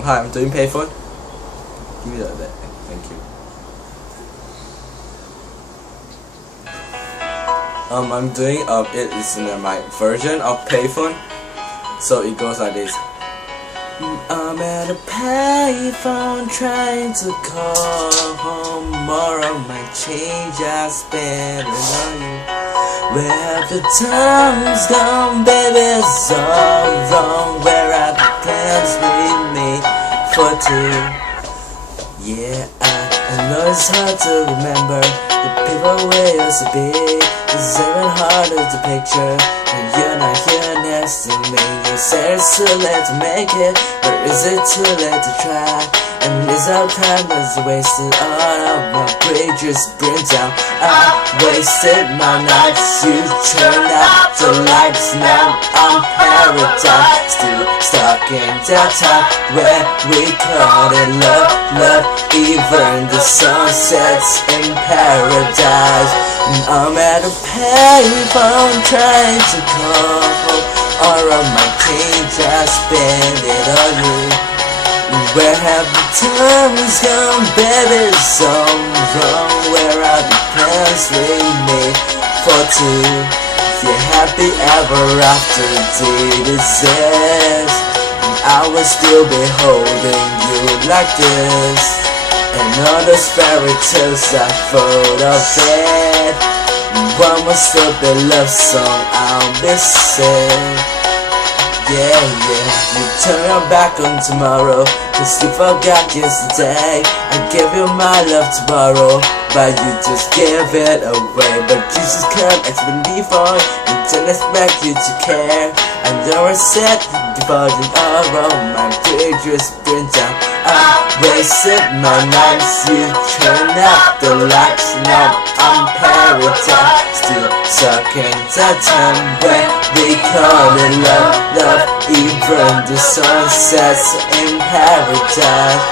Hi, I'm doing Payphone. Give me that bit. Thank you. I'm doing it is in my version of Payphone. So it goes like this. I'm at a payphone trying to call home. More of my change I spend on you. Where have the times gone, baby? It's all wrong. Where are the plans we made for two? Yeah, I know it's hard to remember the people we used to be. It's even harder to picture when you're not here next to me. You say it's too late to make it, or is it too late to try? And is our time was wasted? All of my bridges burned down. I wasted my nights. You turned out the lights. Now I'm paradise. Still stuck in that time where we called it love, love. Even the sun sets in paradise. And I'm at a payphone trying to call home. All of my change I spend it on you. Where have the times gone, baby? So wrong. Where are the plans we made for two? Yeah, happy ever after did exist, and I will still be holding you like this. And all those fairy tales I thought of it. One more stupid love song I'll be singing. Yeah, you turn your back on tomorrow, cause you forgot yesterday. I gave you my love tomorrow, but you just gave it away. But you just can't expect me for it, and didn't expect you to care. I know I said before tomorrow, my bridges burned down. I wasted my nights, you turned out the lights. Now I'm paradise. Still stuck in that time where we call it love, love. Even the sun sets in paradise.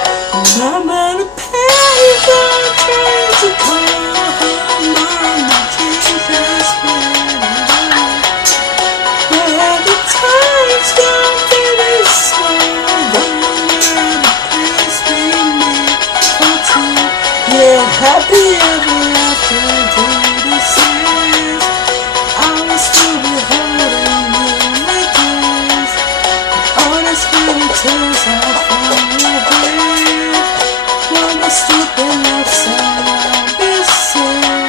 I'm at a payphone trying to call home. More of my changes where the times gone very slow. Where the plans we made for two. Yeah, happy ever after did exist. I will still be holding you like this. All these fairy tales I found away. One more stupid love song I'll be singing.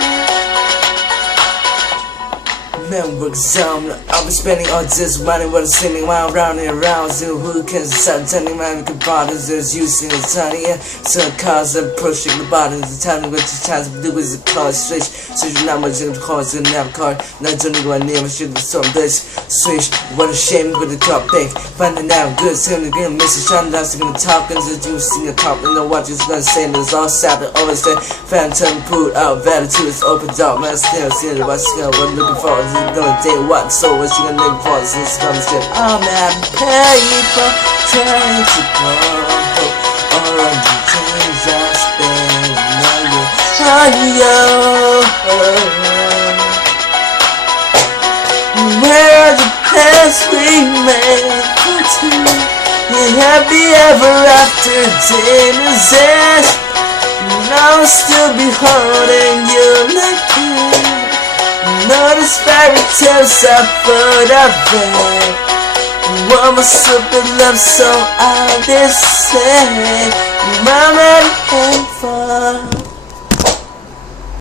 Man, work down. I'll be spending all this money while sitting while round and around. So who can start turning my computers? There's using the tiny so cars and pushing the buttons. The time which is chance to do is a call switch. Switch numbers in the cars and never card. Not only one name, I should have some this switch. What a shame with the top pick. Finding out good, soon again, Mr. Sean Dawson gonna talk and just you sing a top and know what you're gonna say. And there's all sad and always say phantom put out value to its open door. Man, still seeing what's going what looking for. Gonna day what, so what's you gonna look for? This comes shit. I'm at payphone trying to call home. All of the change I spend on you. Where are the plans we made for two? You happy ever after did exist, and I'll still be holding you like this. All these fairy tales I put up there. One more stupid love song I'll be singing. Mama and payphone.